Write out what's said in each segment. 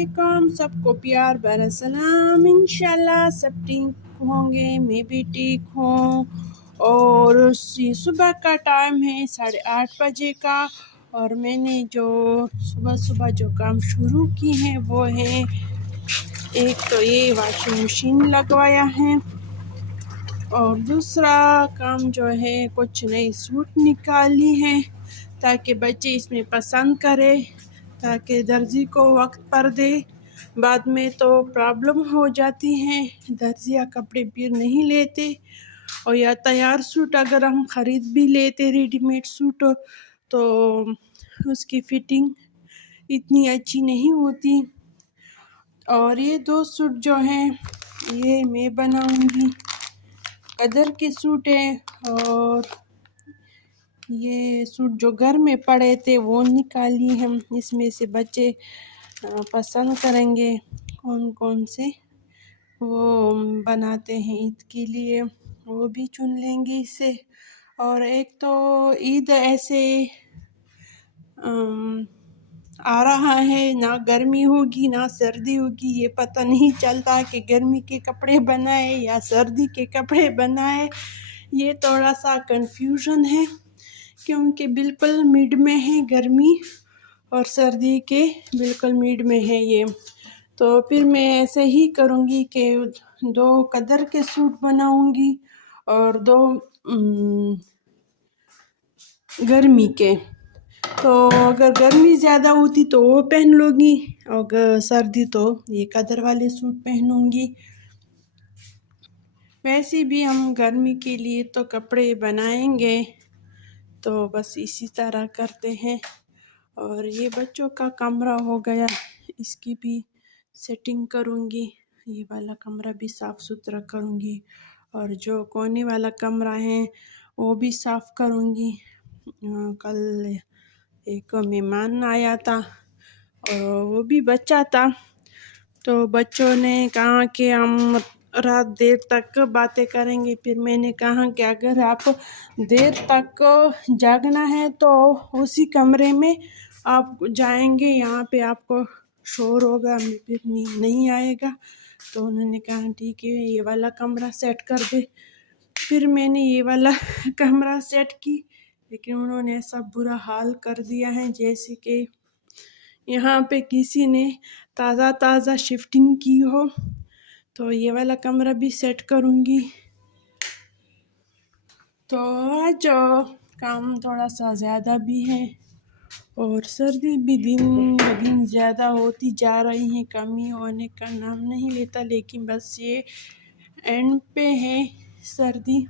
वालेकुम, सबको प्यार भरा सलाम। इंशाल्लाह सब ठीक होंगे, मैं भी ठीक हूँ। और ये सुबह का टाइम है 8:30 बजे का। और मैंने जो सुबह सुबह जो काम शुरू की हैं वो है, एक तो ये वॉशिंग मशीन लगवाया है, और दूसरा काम जो है कुछ नई सूट निकाली है ताकि बच्चे इसमें पसंद करें, ताकि दर्जी को वक्त पर दे। बाद में तो प्रॉब्लम हो जाती है, दर्जिया कपड़े फिर नहीं लेते। और या तैयार सूट अगर हम ख़रीद भी लेते रेडीमेड सूट, तो उसकी फिटिंग इतनी अच्छी नहीं होती। और ये 2 सूट जो हैं ये मैं बनाऊंगी, कदर के सूट हैं। और ये सूट जो घर में पड़े थे वो निकाली हम, इसमें से बच्चे पसंद करेंगे कौन कौन से वो बनाते हैं ईद के लिए, वो भी चुन लेंगे इससे। और एक तो ईद ऐसे आ रहा है, ना गर्मी होगी ना सर्दी होगी, ये पता नहीं चलता कि गर्मी के कपड़े बनाए या सर्दी के कपड़े बनाए। ये थोड़ा सा कंफ्यूजन है क्योंकि बिल्कुल मिड में है गर्मी और सर्दी के बिल्कुल मिड में है ये। तो फिर मैं ऐसे ही करूँगी कि 2 कदर के सूट बनाऊँगी और 2 गर्मी के। तो अगर गर्मी ज़्यादा होती तो वो पहन लूँगी, अगर सर्दी तो ये कदर वाले सूट पहनूँगी। वैसे भी हम गर्मी के लिए तो कपड़े बनाएंगे, तो बस इसी तरह करते हैं। और ये बच्चों का कमरा हो गया, इसकी भी सेटिंग करूँगी, ये वाला कमरा भी साफ़ सुथरा करूँगी। और जो कोने वाला कमरा है वो भी साफ़ करूँगी। कल एक मेहमान आया था और वो भी बच्चा था, तो बच्चों ने कहा कि हम रात देर तक बातें करेंगे। फिर मैंने कहा कि अगर आप देर तक जागना है तो उसी कमरे में आप जाएंगे, यहाँ पे आपको शोर होगा, फिर नींद नहीं आएगा। तो उन्होंने कहा ठीक है, ये वाला कमरा सेट कर दे। फिर मैंने ये वाला कमरा सेट की, लेकिन उन्होंने ऐसा बुरा हाल कर दिया है जैसे कि यहाँ पे किसी ने ताज़ा शिफ्टिंग की हो। तो ये वाला कमरा भी सेट करूँगी। तो आज काम थोड़ा सा ज़्यादा भी है और सर्दी भी दिन ब दिन ज़्यादा होती जा रही है, कमी होने का नाम नहीं लेता। लेकिन बस ये एंड पे है सर्दी।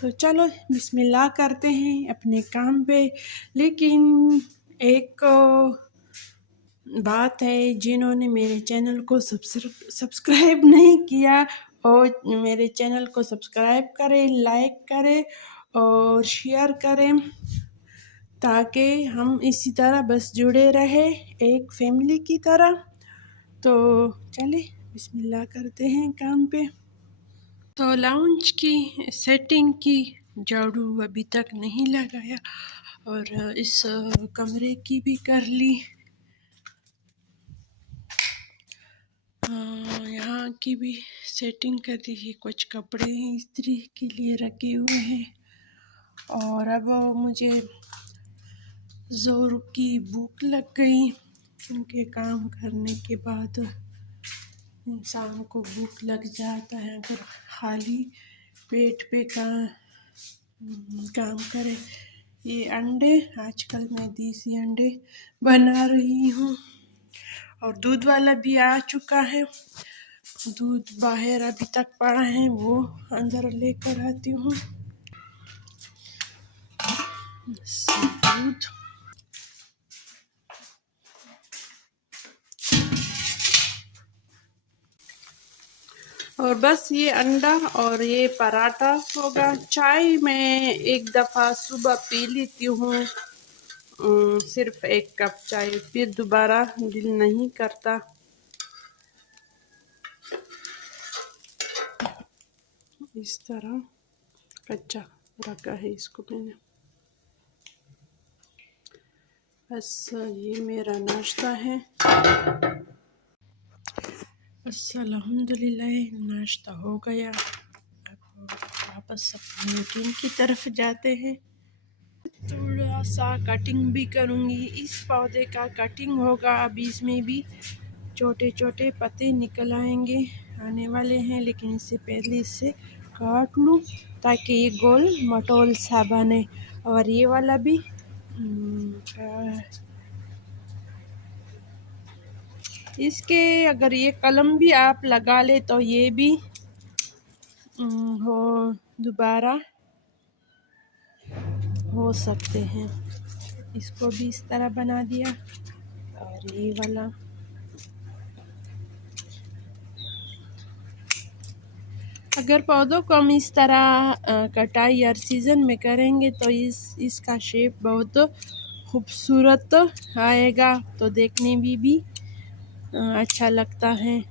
तो चलो बिस्मिल्लाह करते हैं अपने काम पे। लेकिन एक बात है, जिन्होंने मेरे चैनल को सब्सक्राइब नहीं किया, और मेरे चैनल को सब्सक्राइब करें, लाइक करें और शेयर करें, ताकि हम इसी तरह बस जुड़े रहे एक फैमिली की तरह। तो चले बिस्मिल्लाह करते हैं काम पे। तो लाउंज की सेटिंग की, झाड़ू अभी तक नहीं लगाया, और इस कमरे की भी कर ली, यहाँ की भी सेटिंग कर दीजिए। कुछ कपड़े इस्त्री के लिए रखे हुए हैं। और अब मुझे ज़ोर की भूख लग गई, क्योंकि काम करने के बाद इंसान को भूख लग जाता है अगर खाली पेट पे काम करे। ये अंडे आजकल मैं देसी अंडे बना रही हूँ, और दूध वाला भी आ चुका है। दूध बाहर अभी तक पड़ा है, वो अंदर लेकर आती हूँ। दूध और बस ये अंडा और ये पराठा होगा। चाय मैं एक दफ़ा सुबह पी लेती हूँ, सिर्फ 1 कप चाय, फिर दोबारा दिल नहीं करता। इस तरह कच्चा रखा है इसको मैंने। बस ये मेरा नाश्ता है। बस अल्हम्दुलिल्लाह नाश्ता हो गया। अब वापस अपनी रूटीन की तरफ जाते हैं। थोड़ा सा कटिंग भी करूँगी। इस पौधे का कटिंग होगा, अब इसमें भी छोटे छोटे पत्ते निकल आएंगे, आने वाले हैं, लेकिन इससे पहले इसे काट लूँ ताकि ये गोल मटोल सा बने। और ये वाला भी इसके अगर ये कलम भी आप लगा ले तो ये भी हो दोबारा हो सकते हैं। इसको भी इस तरह बना दिया। और ये वाला अगर पौधों को हम इस तरह कटाई हर सीज़न में करेंगे तो इसका शेप बहुत खूबसूरत आएगा, तो देखने में भी अच्छा लगता है।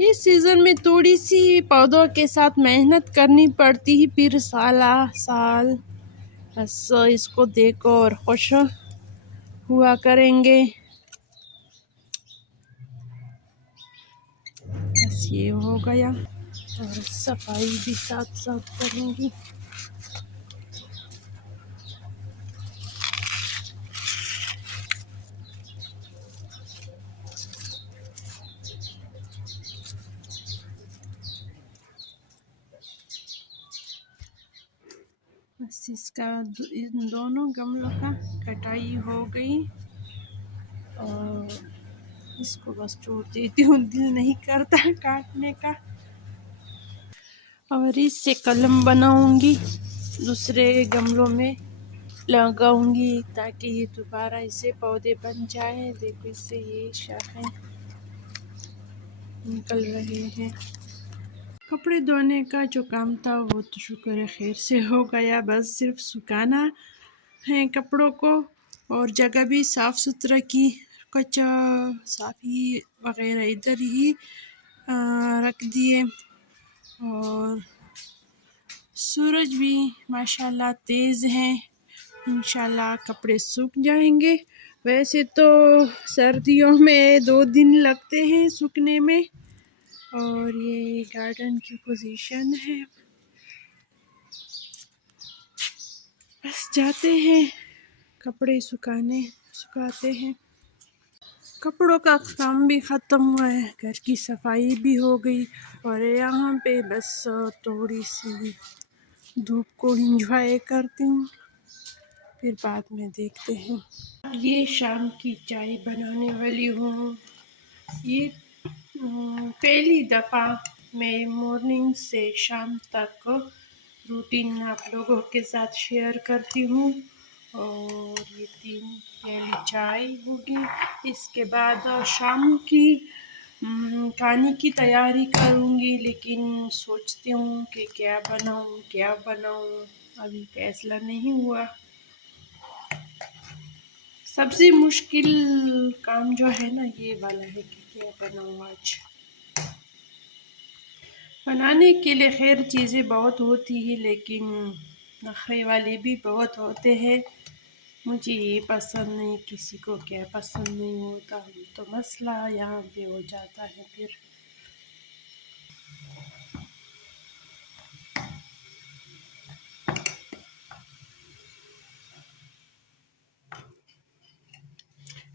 इस सीज़न में थोड़ी सी पौधों के साथ मेहनत करनी पड़ती है, फिर साल बस इसको देखो और खुश हुआ करेंगे। बस ये हो गया और सफाई भी साथ साथ करूँगी। बस इन दोनों गमलों का कटाई हो गई और इसको बस छोड़ देती हूँ, दिल नहीं करता काटने का। और इससे कलम बनाऊंगी, दूसरे गमलों में लगाऊंगी ताकि ये दोबारा इसे पौधे बन जाए। देखो इससे ये शाखें निकल रहे हैं। कपड़े धोने का जो काम था वो तो शुक्र है खैर से हो गया, बस सिर्फ सुखाना है कपड़ों को। और जगह भी साफ़ सुथरा की, कच्चा साफ़ी वगैरह इधर ही रख दिए। और सूरज भी माशाल्लाह तेज़ है, इंशाल्लाह कपड़े सूख जाएंगे। वैसे तो सर्दियों में 2 दिन लगते हैं सूखने में। और ये गार्डन की पोजीशन है, बस जाते हैं कपड़े सुखाते हैं। कपड़ों का काम भी ख़त्म हुआ है, घर की सफाई भी हो गई और यहाँ पे बस थोड़ी सी धूप को एंजॉय करती हूँ, फिर बाद में देखते हैं। ये शाम की चाय बनाने वाली हूँ। ये पहली दफ़ा मैं मॉर्निंग से शाम तक रूटीन आप लोगों के साथ शेयर करती हूँ। और ये 3 प्याली चाय होगी। इसके बाद शाम की खाने की तैयारी करूँगी, लेकिन सोचती हूँ कि क्या बनाऊँ अभी फैसला नहीं हुआ। सबसे मुश्किल काम जो है ना ये वाला है कि क्या बनाऊँ आज। बनाने के लिए खैर चीज़ें बहुत होती है, लेकिन नखरे वाले भी बहुत होते हैं। मुझे ये पसंद नहीं, किसी को क्या पसंद नहीं होता, तो मसला यहाँ पे हो जाता है फिर।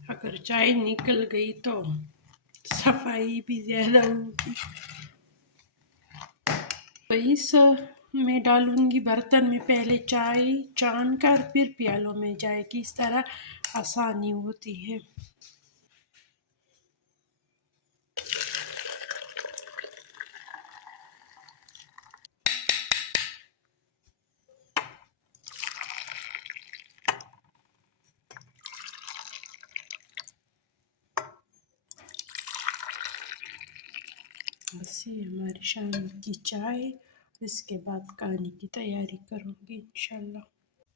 अगर चाय निकल गई तो सफाई भी ज़्यादा होगी। तो इस मैं डालूँगी बर्तन में, पहले चाय छान कर फिर प्यालों में जाएगी, इस तरह आसानी होती है। बस ये हमारी शाम की चाय, इसके बाद खाने की तैयारी करूँगी इंशाल्लाह।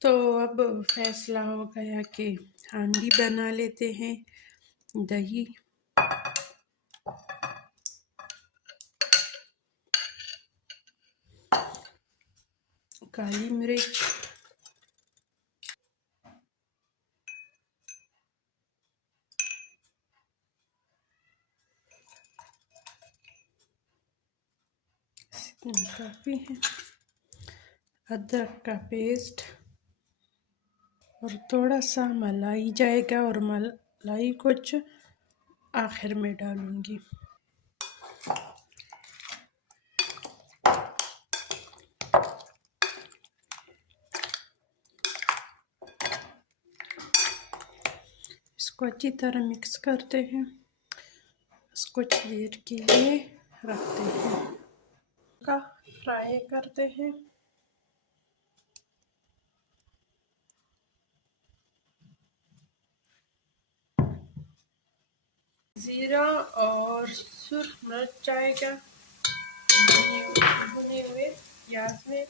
तो अब फैसला हो गया कि हांडी बना लेते हैं। दही, काली मिर्च, काफ़ी है, अदरक का पेस्ट और थोड़ा सा मलाई जाएगा और मलाई कुछ आखिर में डालूंगी। इसको अच्छी तरह मिक्स करते हैं, इसको कुछ देर के लिए रखते हैं, का फ्राई करते हैं। ज़ीरा और सुर्ख मिर्च जाएगा भुने हुए प्याज में,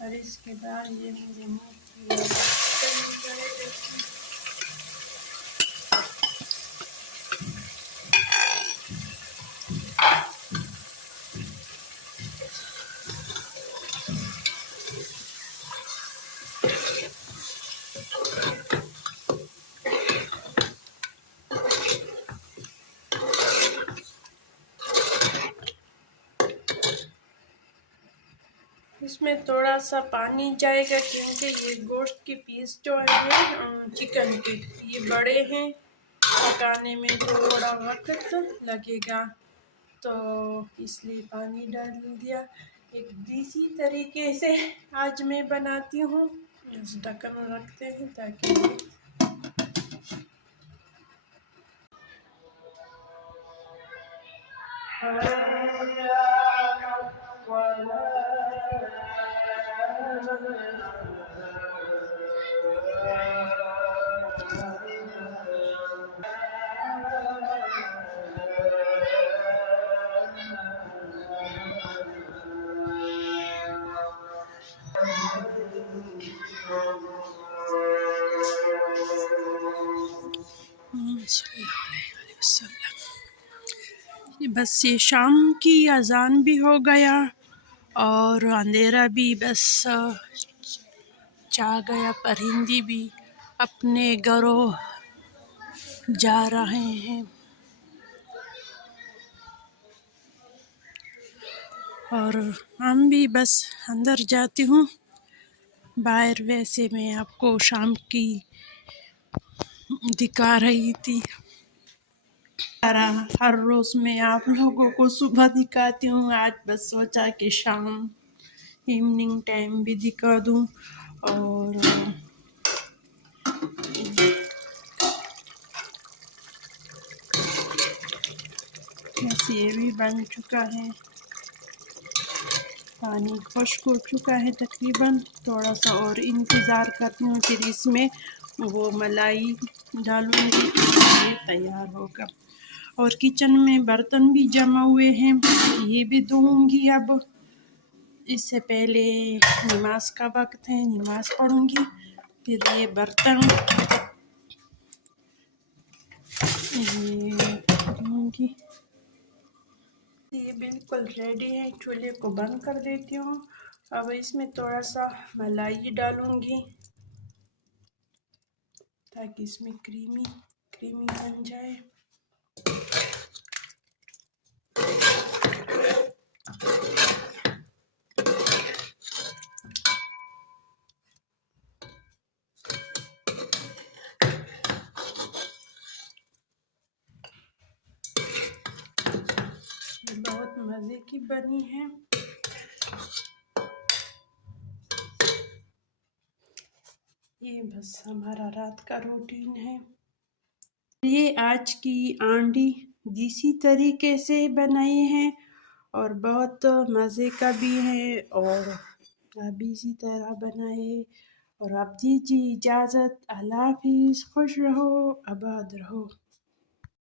और इसके बाद ये मेरे मुँह की जाएगा। इसमें थोड़ा सा पानी जाएगा क्योंकि ये गोश्त के पीस जो है चिकन के ये बड़े हैं, पकाने में थोड़ा वक्त लगेगा, तो इसलिए पानी डाल दिया। एक देसी तरीके से आज मैं बनाती हूँ। इस ढक्कन रखते हैं ताकि बस ये शाम की अजान भी हो गया और अंधेरा भी बस छा गया, परिंदे भी अपने घरों जा रहे हैं और हम भी बस अंदर जाती हूँ बाहर। वैसे मैं आपको शाम की दिखा रही थी, हर रोज़ मैं आप लोगों को सुबह दिखाती हूँ, आज बस सोचा कि शाम इवनिंग टाइम भी दिखा दूँ। और बस ये भी बन चुका है, पानी खुश्क हो चुका है तकरीबन, थोड़ा सा और इंतज़ार करती हूँ, फिर इसमें वो मलाई डालूँगी, ये तैयार होगा। और किचन में बर्तन भी जमा हुए हैं, ये भी धोऊंगी। अब इससे पहले नमाज का वक्त है, नमाज पढ़ूंगी, फिर ये बर्तन ये धोऊंगी। ये बिल्कुल रेडी है, चूल्हे को बंद कर देती हूँ। अब इसमें थोड़ा सा मलाई डालूंगी ताकि इसमें क्रीमी क्रीमी बन जाए। ये बहुत मज़े की बनी है। ये बस हमारा रात का रूटीन है। ये आज की आंडी देसी तरीके से बनाई है और बहुत मज़े का भी है, और आप इसी तरह बनाए। और आप दीजिए इजाज़त, अल्लाह हाफ़िज़, खुश रहो, आबाद रहो।